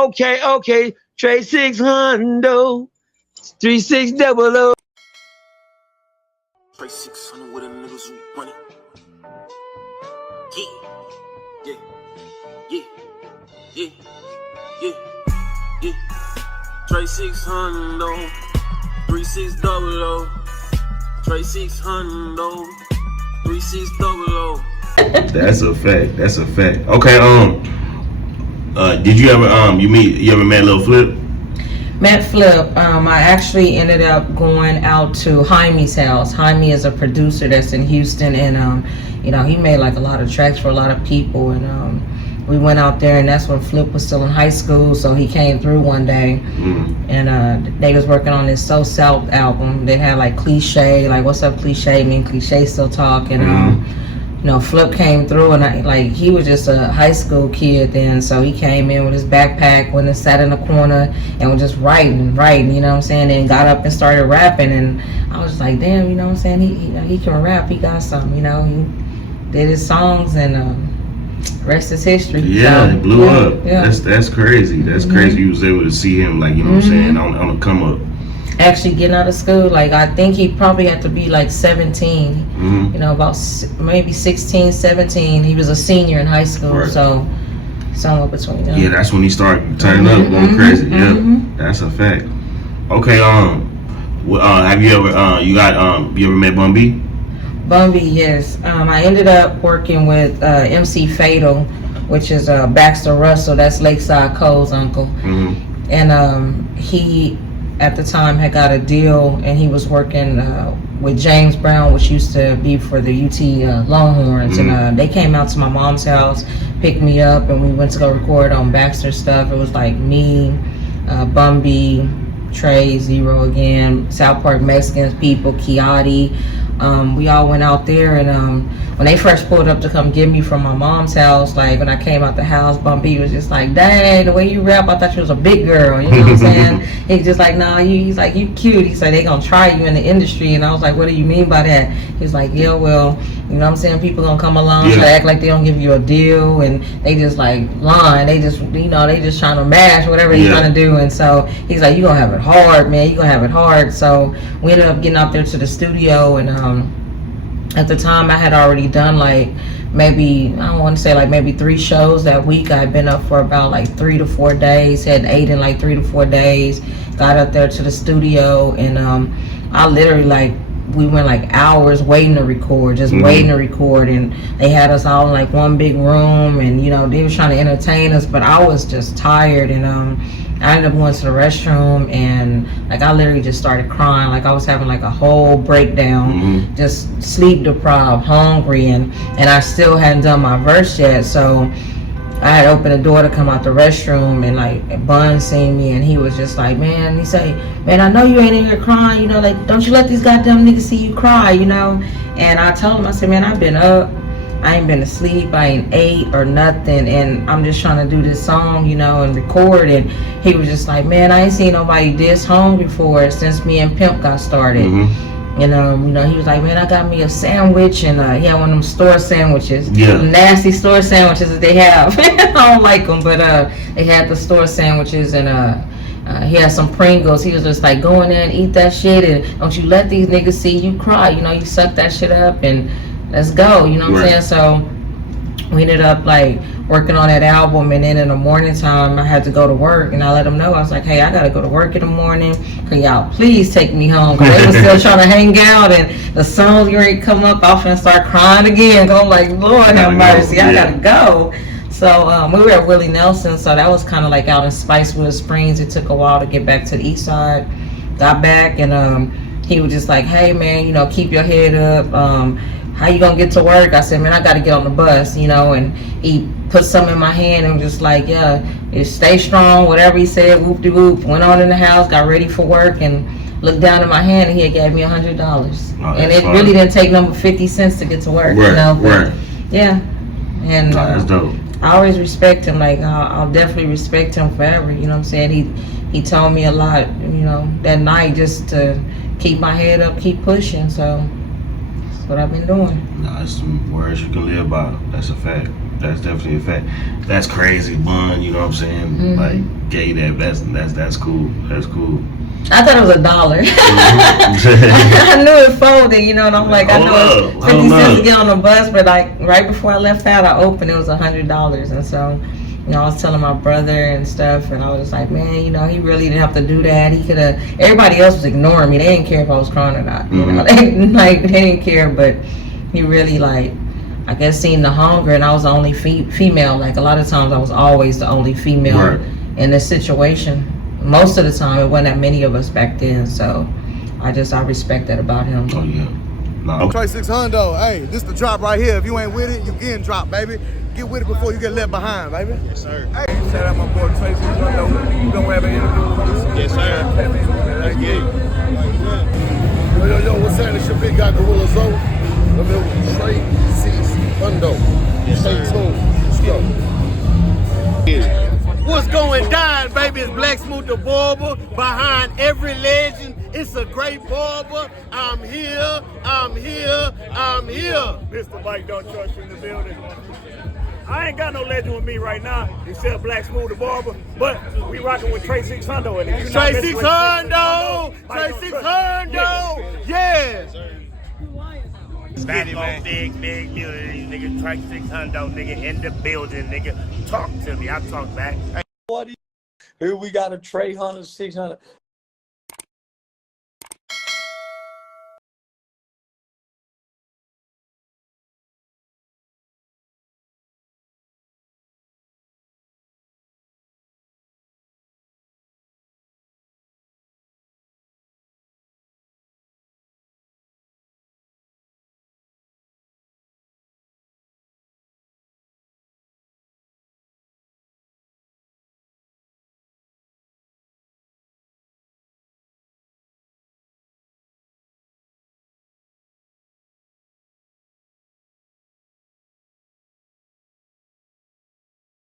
Okay, Trey 600, 3600. Trey 600 with them niggas who run it. Yeah, yeah, yeah, yeah, yeah, yeah. Trey 600, 3600. Trey 600, 3600. That's a fact. That's a fact. Okay, did you ever you ever met Lil Flip? Met Flip. I actually ended up going out to Jaime's house. Jaime is a producer that's in Houston, and you know, he made like a lot of tracks for a lot of people, and we went out there, and that's when Flip was still in high school, so he came through one day, and they was working on this So South album. They had like Cliche, like What's Up Cliche, me and Cliche still talk, and you know, Flip came through, and he was just a high school kid then, so he came in with his backpack, went and sat in the corner, and was just writing, you know what I'm saying, and got up and started rapping, and I was like, damn, you know what I'm saying, he can rap, he got something, you know, he did his songs, and rest is history. Yeah, so, it blew up. Yeah. That's crazy. That's crazy. You was able to see him, like, you know what I'm saying, on the come up. Actually getting out of school, like I think he probably had to be like 17, you know, about maybe 16, 17. He was a senior in high school, right. So somewhere between them. Yeah, that's when he started turning up, going crazy. Yeah, that's a fact. Okay, have you ever you ever met Bun B? Bun B, yes. I ended up working with MC Fatal, which is Baxter Russell. That's Lakeside Cole's uncle, and he at the time had got a deal, and he was working with James Brown, which used to be for the UT Longhorns, and they came out to my mom's house, picked me up, and we went to go record on Baxter stuff. It was like me, Bun B, Trey, Zero again, South Park Mexicans people, Kiati. We all went out there, and when they first pulled up to come get me from my mom's house, like when I came out the house, Bun B was just like, dang, the way you rap, I thought you was a big girl, you know what I'm saying? He's just like, nah, he's like, you cute. He said, they gonna try you in the industry, and I was like, what do you mean by that? He's like, yeah, well, you know what I'm saying, people gonna come along, try to act like they don't give you a deal, and they just like lying, they just, you know, they just trying to mash whatever they trying to do, and so he's like, you gonna have it hard, man, you gonna have it hard. So we ended up getting out there to the studio, and at the time I had already done like maybe, I don't want to say like maybe 3 shows that week. I had been up for about like 3 to 4 days, had 8 in like 3 to 4 days, got up there to the studio, and I literally like, we went like hours waiting to record, just waiting to record, and they had us all in like one big room, and you know, they were trying to entertain us, but I was just tired, and I ended up going to the restroom, and like I literally just started crying, like I was having like a whole breakdown, just sleep deprived, hungry, and I still hadn't done my verse yet. So I had opened the door to come out the restroom, and like Bun seen me, and he was just like, man, he say, man, I know you ain't in here crying, you know, like don't you let these goddamn niggas see you cry, you know. And I told him, I said, man, I've been up, I ain't been asleep, I ain't ate or nothing, and I'm just trying to do this song, you know, and record. And he was just like, man, I ain't seen nobody this hungry before since me and Pimp got started. And you know, he was like, man, I got me a sandwich, and he had one of them store sandwiches, nasty store sandwiches that they have. I don't like them, but they had the store sandwiches, and he had some Pringles. He was just like, go in there and eat that shit, and don't you let these niggas see you cry, you know, you suck that shit up, and let's go, you know what I'm saying? So we ended up like working on that album, and then in the morning time I had to go to work, and I let them know, I was like, hey, I gotta go to work in the morning, can y'all please take me home, because they were still trying to hang out, and the songs already come up, I was gonna start crying again, going like, Lord have mercy, I gotta go. So we were at Willie Nelson, so that was kind of like out in Spicewood Springs. It took a while to get back to the east side. Got back, and he was just like, hey man, you know, keep your head up, how you gonna get to work? I said, man, I gotta get on the bus, you know. And he put something in my hand and was just like, yeah, just stay strong, whatever he said, whoop de whoop. Went on in the house, got ready for work, and looked down at my hand, and he had gave me $100. And it really didn't take number 50 cents to get to work, you know. But, yeah, and that's dope. I always respect him. Like I'll definitely respect him forever. You know what I'm saying? He told me a lot, you know, that night, just to keep my head up, keep pushing. So that's what I've been doing. Nah, it's some words you can live by. That's a fact. That's definitely a fact. That's crazy, Bun. You know what I'm saying? Like, gay that. That's cool. That's cool. I thought it was $1. I knew it folded, you know, and I'm like, I know it's 50 cents to get on the bus, but like right before I left out, I opened, it was $100, and so, you know, I was telling my brother and stuff, and I was just like, man, you know, he really didn't have to do that. He could have. Everybody else was ignoring me. They didn't care if I was crying or not. You know, they didn't care, but he really, like, I guess, seen the hunger, and I was the only female. Like, a lot of times I was always the only female in this situation. Most of the time, it wasn't that many of us back then, so I respect that about him. Oh yeah. No. Trey 600, hey, this the drop right here. If you ain't with it, you getting dropped, baby. Get with it before you get left behind, baby. Yes, sir. Hey, shout out my boy Trey 600. You gonna have an interview with us? Yes, sir. Let's get it. Yo, what's that? It's your big guy, Gorilla Zoe. I'm here with Trey 600. Yes, sir. Let's go. What's going down, baby? It's Black Smooth the Barber. Behind every legend, it's a great barber. I'm here. Mr. Mike, don't trust you in the building. I ain't got no legend with me right now, except Black Smooth the Barber, but we rocking with Trey 600. And Trey 600! Trey 600! Yeah! Big building, nigga. Trey 600, nigga, in the building, nigga. Talk to me. I talk back. Here we got a Trey 600.